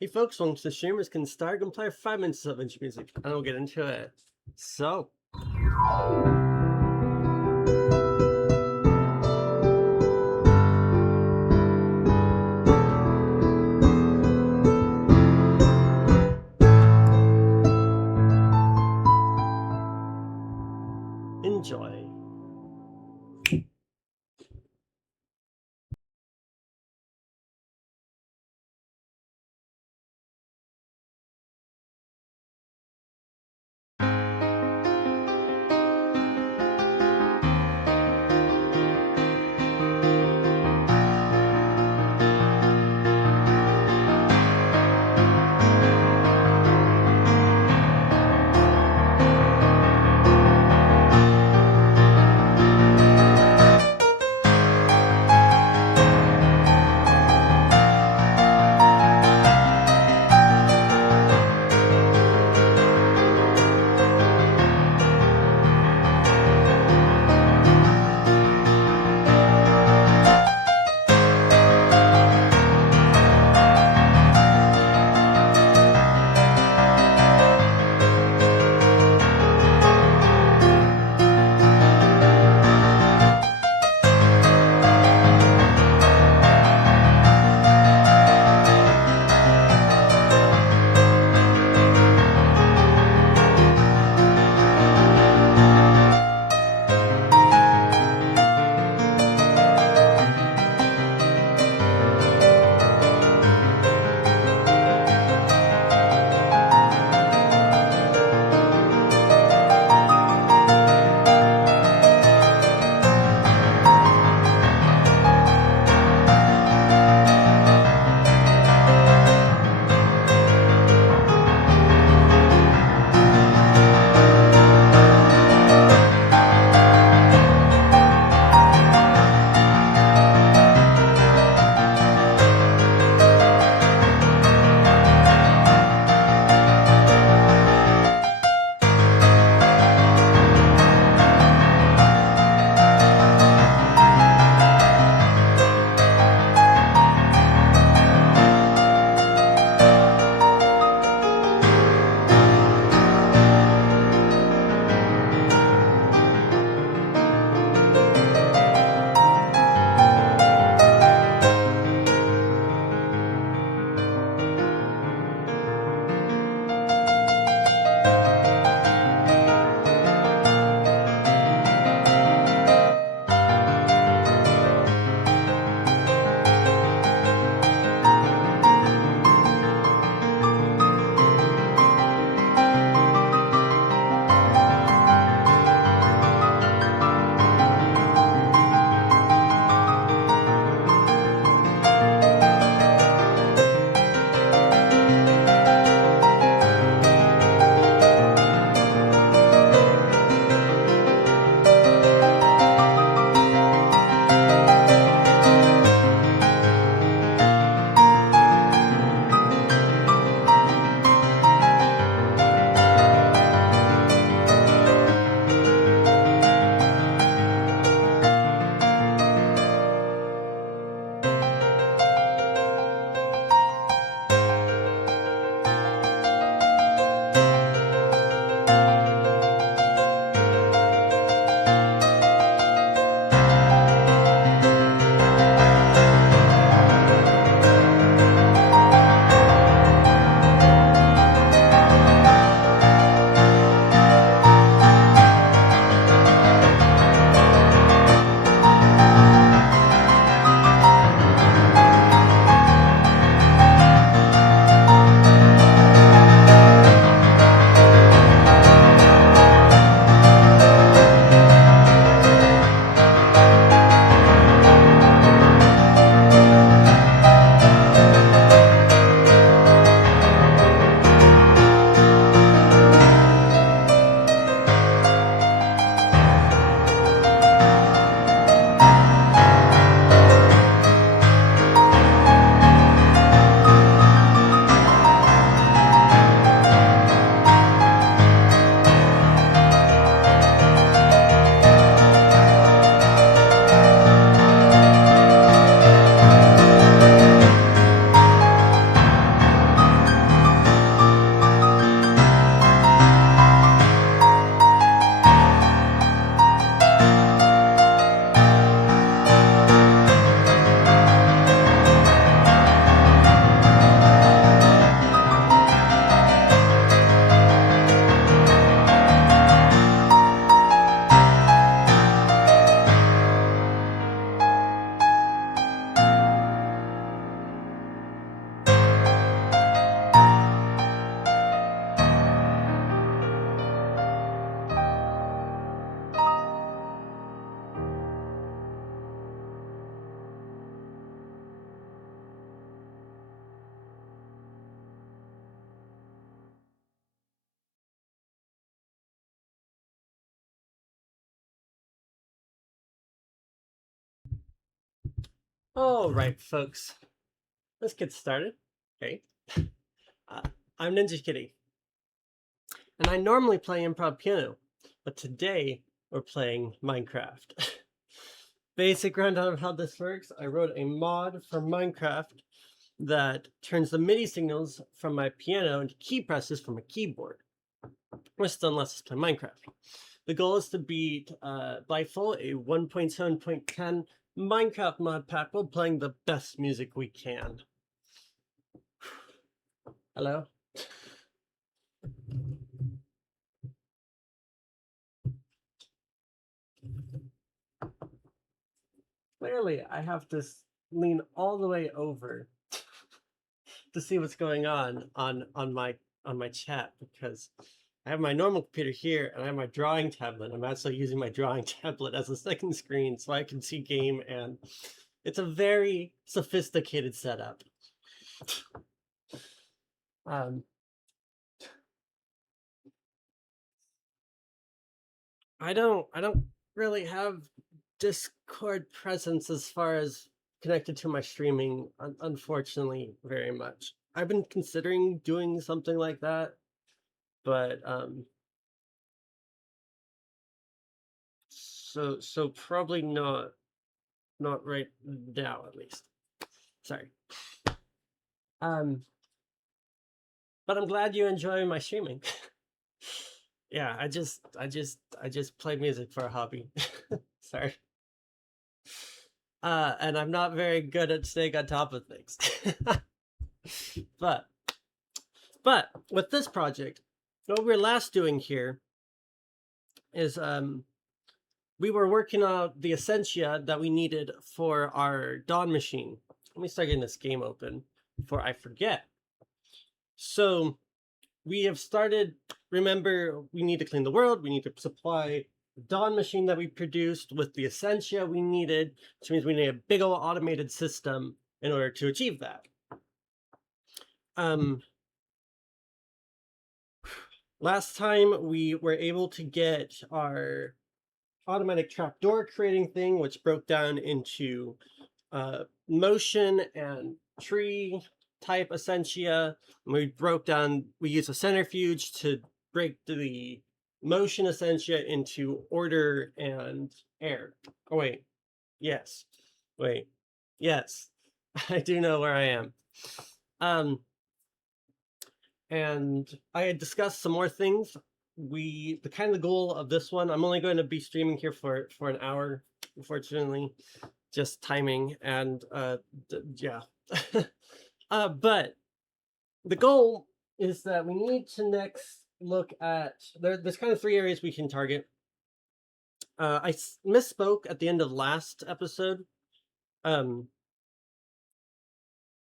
Hey folks, once the streamers can start, gonna play 5 minutes of intro music, and we'll get into it. So, enjoy. All right, folks, let's get started. Okay, uh, I'm Ninja Kitty, and I normally play improv piano, but today we're playing Minecraft. Basic rundown of how this works: I wrote a mod for Minecraft that turns the MIDI signals from my piano into key presses from a keyboard. Which still lets us play Minecraft. The goal is to beat Blightfall, a 1.7.10 Minecraft mod pack while playing the best music we can. Hello? Clearly, I have to lean all the way over to see what's going on my chat, because I have my normal computer here and I have my drawing tablet. I'm actually using my drawing tablet as a second screen so I can see game, and it's a very sophisticated setup. I don't really have Discord presence as far as connected to my streaming, unfortunately, very much. I've been considering doing something like that, but so probably not right now, at least. Sorry. But I'm glad you enjoy my streaming. Yeah, I just play music for a hobby. Sorry. And I'm not very good at staying on top of things. but with this project, what we're last doing here is we were working out the essentia that we needed for our Dawn machine. Let me start getting this game open before I forget. So we have started, remember, we need to clean the world, we need to supply the Dawn machine that we produced with the essentia we needed, which means we need a big old automated system in order to achieve that. Last time we were able to get our automatic trapdoor creating thing, which broke down into motion and tree type essentia. We used a centrifuge to break the motion essentia into order and air. Oh, wait. Yes. Wait. Yes. I do know where I am. And I had discussed some more things. The kind of goal of this one, I'm only going to be streaming here for an hour, unfortunately, just timing, and yeah. But the goal is that we need to next look at, there's kind of 3 areas we can target. I misspoke at the end of last episode.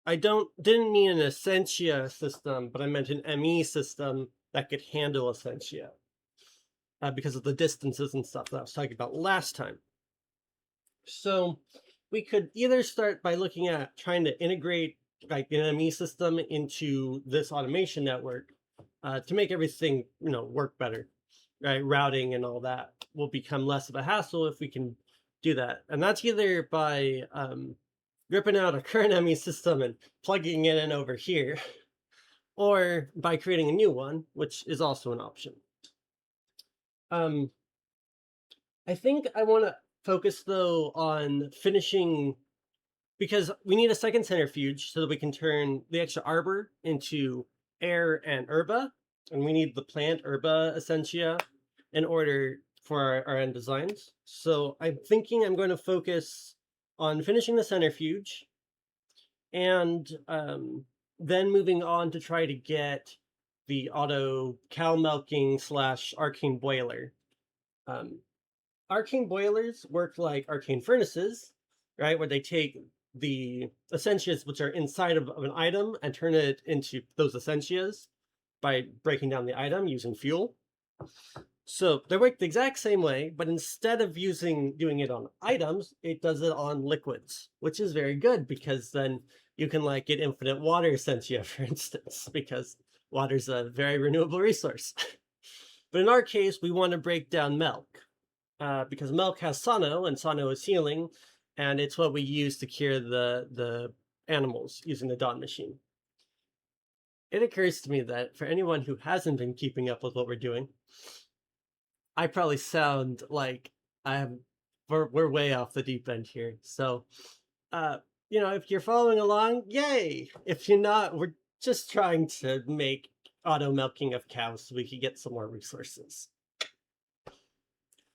I didn't mean an essentia system, but I meant an ME system that could handle essentia, because of the distances and stuff that I was talking about last time. So we could either start by looking at trying to integrate like an ME system into this automation network to make everything work better, right? Routing and all that will become less of a hassle if we can do that, and that's either by ripping out a current ME system and plugging it in over here, or by creating a new one, which is also an option. I think I want to focus though on finishing, because we need a second centrifuge so that we can turn the extra arbor into air and herba, and we need the plant herba essentia in order for our end designs. So I'm thinking I'm going to focus on finishing the centrifuge, and then moving on to try to get the auto cow milking / arcane boiler. Arcane boilers work like arcane furnaces, right? Where they take the essentias which are inside of an item and turn it into those essentias by breaking down the item using fuel. So they work the exact same way, but instead of doing it on items, it does it on liquids, which is very good because then you can like get infinite water essentia, for instance, because water's a very renewable resource. But in our case, we want to break down milk, because milk has sano, and sano is healing, and it's what we use to cure the animals using the dot machine. It occurs to me that for anyone who hasn't been keeping up with what we're doing, I probably sound like we're way off the deep end here. So, if you're following along, yay! If you're not, we're just trying to make auto milking of cows so we can get some more resources.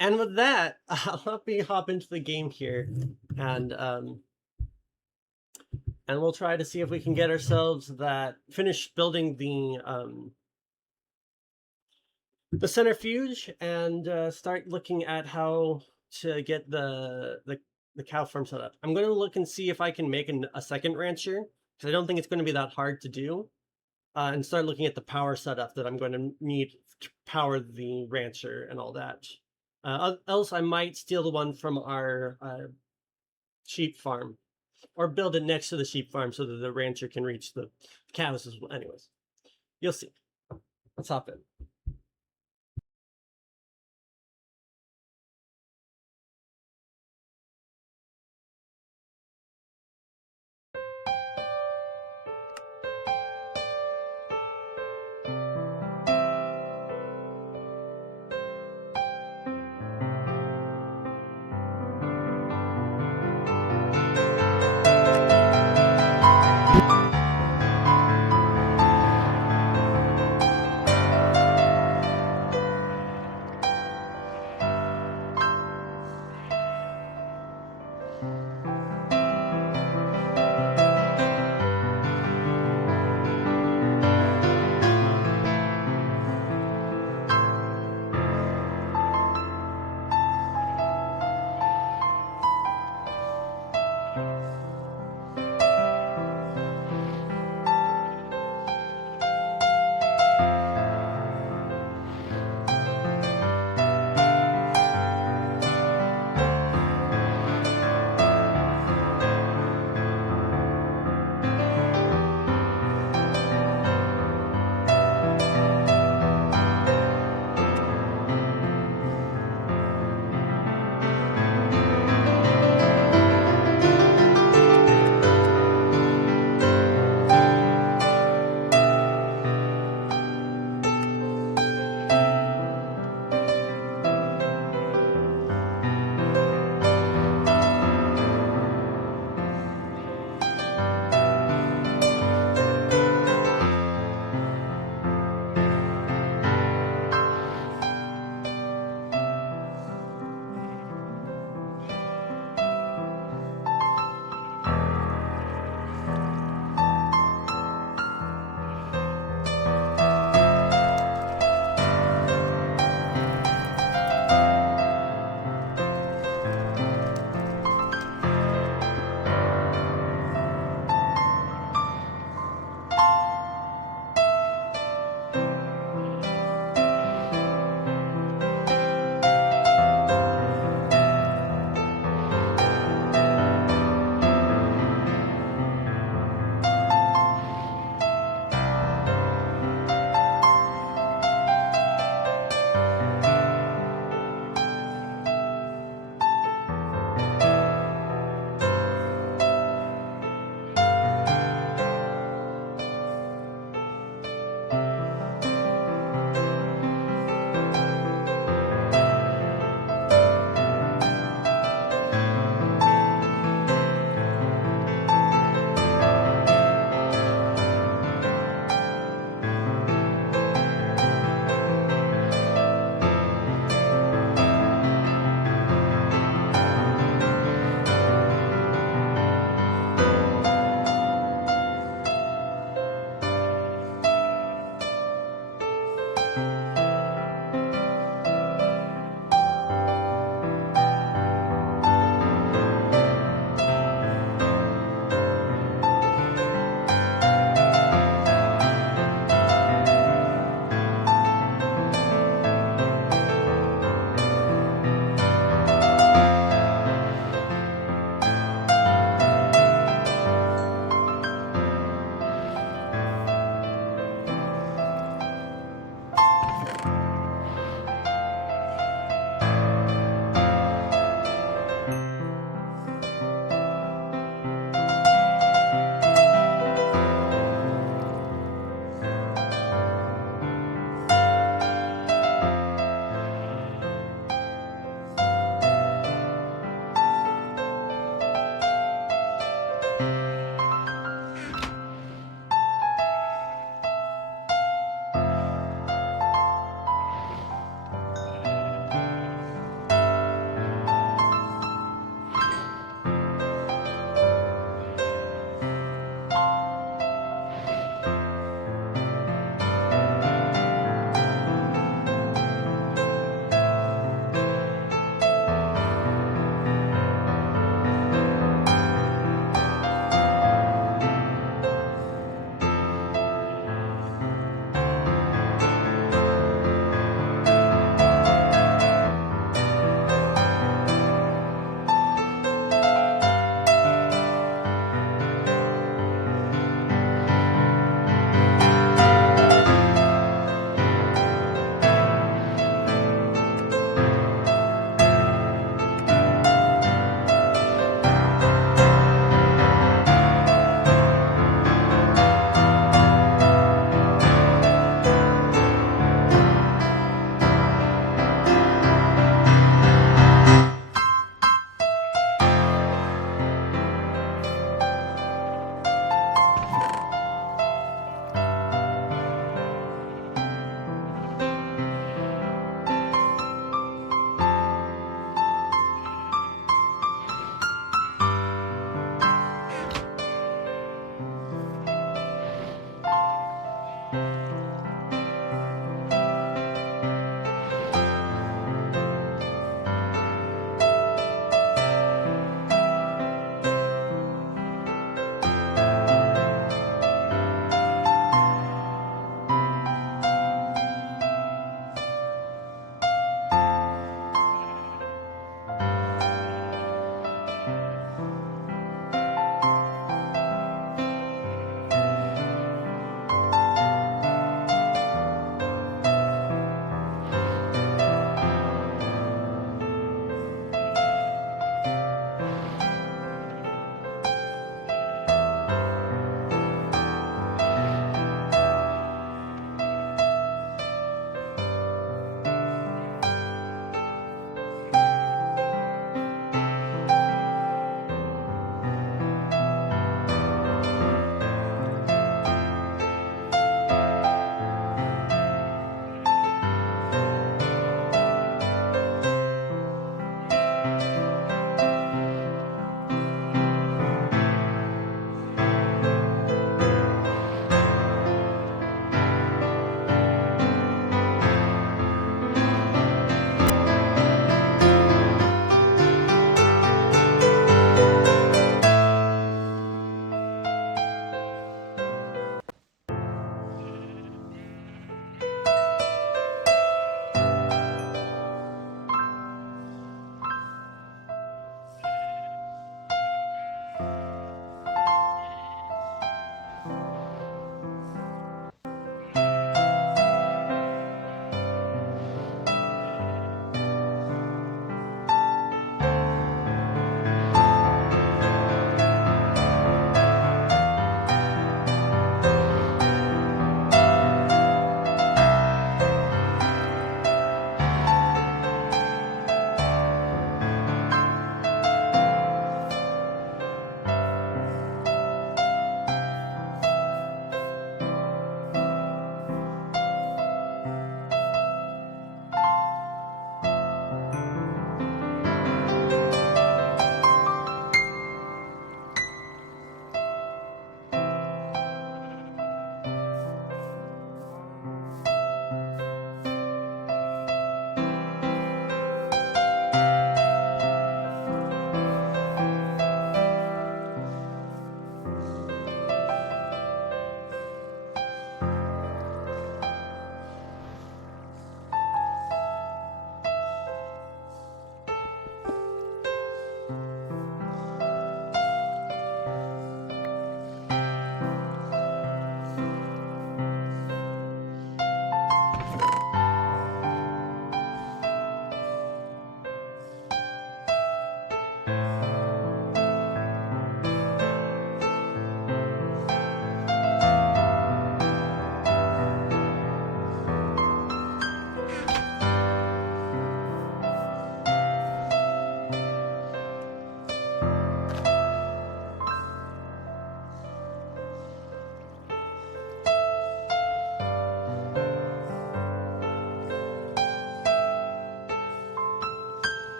And with that, I'll let me hop into the game here, and we'll try to see if we can get ourselves finish building the centrifuge and start looking at how to get the cow farm set up. I'm going to look and see if I can make a second rancher, because I don't think it's going to be that hard to do, and start looking at the power setup that I'm going to need to power the rancher and all that. Else I might steal the one from our sheep farm, or build it next to the sheep farm so that the rancher can reach the cows as well. Anyways, you'll see. Let's hop in.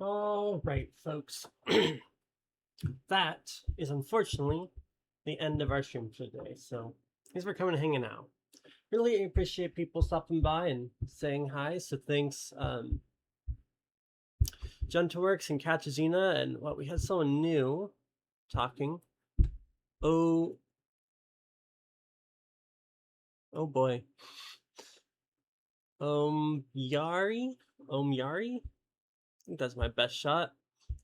All right, folks. That is unfortunately the end of our stream for today. So thanks for coming and hanging out. Really appreciate people stopping by and saying hi. So thanks, Gentleworks and Katazina, and what we had someone new talking. Oh boy. Yari? Yari? I think that's my best shot.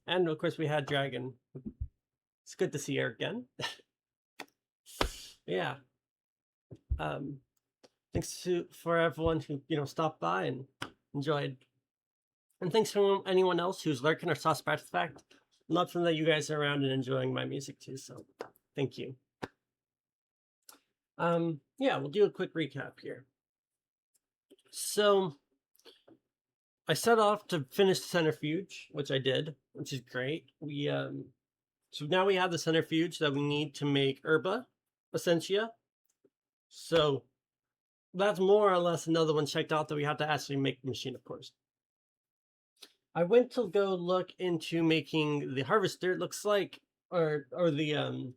And of course we had Dragon. It's good to see her again. Yeah. Thanks for everyone who stopped by and enjoyed. And thanks to anyone else who's lurking or saw Spartafact. love to know that you guys are around and enjoying my music too. So thank you. Yeah, we'll do a quick recap here. So I set off to finish the centrifuge, which I did, which is great. So now we have the centrifuge that we need to make herba essentia. So that's more or less another one checked out that we have to actually make the machine, of course. I went to go look into making the harvester. It looks like, or the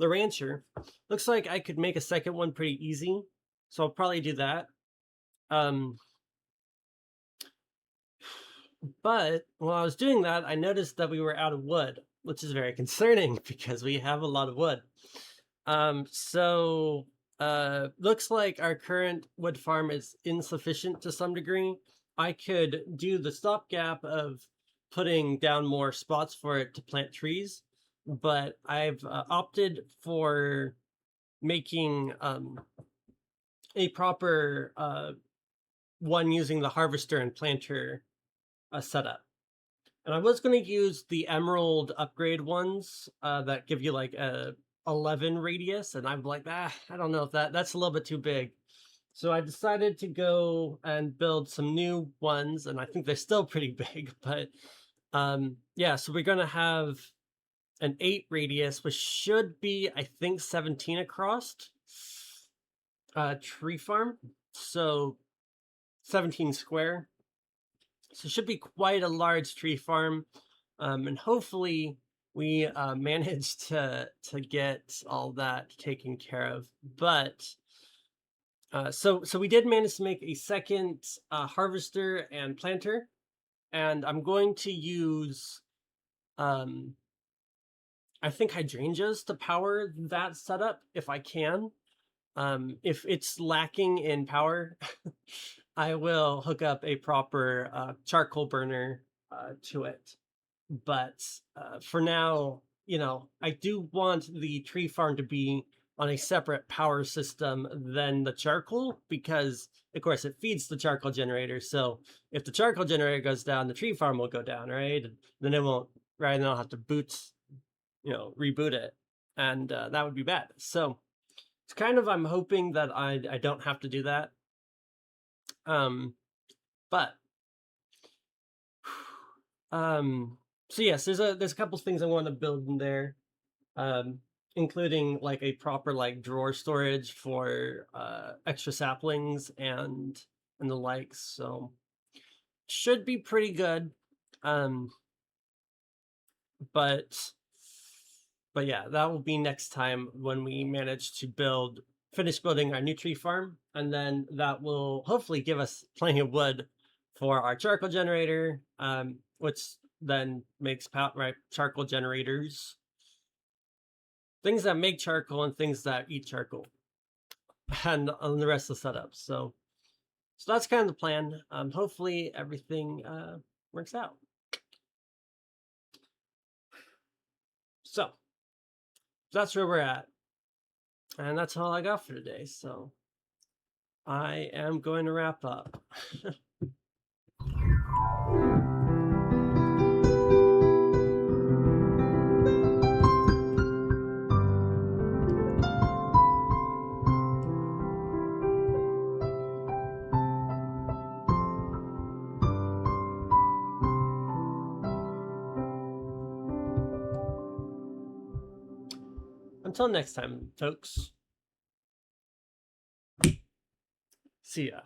rancher. Looks like I could make a second one pretty easy. So I'll probably do that. But while I was doing that, I noticed that we were out of wood, which is very concerning because we have a lot of wood. Looks like our current wood farm is insufficient to some degree. I could do the stopgap of putting down more spots for it to plant trees, but I've opted for making a proper one using the harvester and planter setup. And I was going to use the emerald upgrade ones that give you like a 11 radius, and I'm like, I don't know if that's a little bit too big. So I decided to go and build some new ones, and I think they're still pretty big, but yeah, so we're going to have an 8 radius, which should be, I think, 17 across tree farm. So 17 square. So it should be quite a large tree farm. And hopefully we managed to get all that taken care of. But so we did manage to make a second harvester and planter, and I'm going to use I think hydrangeas to power that setup if I can. If it's lacking in power, I will hook up a proper charcoal burner to it. But for now, I do want the tree farm to be on a separate power system than the charcoal, because of course it feeds the charcoal generator. So if the charcoal generator goes down, the tree farm will go down, right? And then it won't, right? And I'll have to reboot it, and that would be bad. So it's kind of, I'm hoping that I don't have to do that. But so yes, there's a couple things I want to build in there, including like a proper like drawer storage for extra saplings and the likes. So should be pretty good. But yeah, that will be next time when we manage to finish building our new tree farm, and then that will hopefully give us plenty of wood for our charcoal generator, which then makes charcoal generators, things that make charcoal and things that eat charcoal, and on the rest of the setup. So that's kind of the plan. Hopefully everything works out. So that's where we're at. And that's all I got for today. So I am going to wrap up. Until next time, folks. See ya.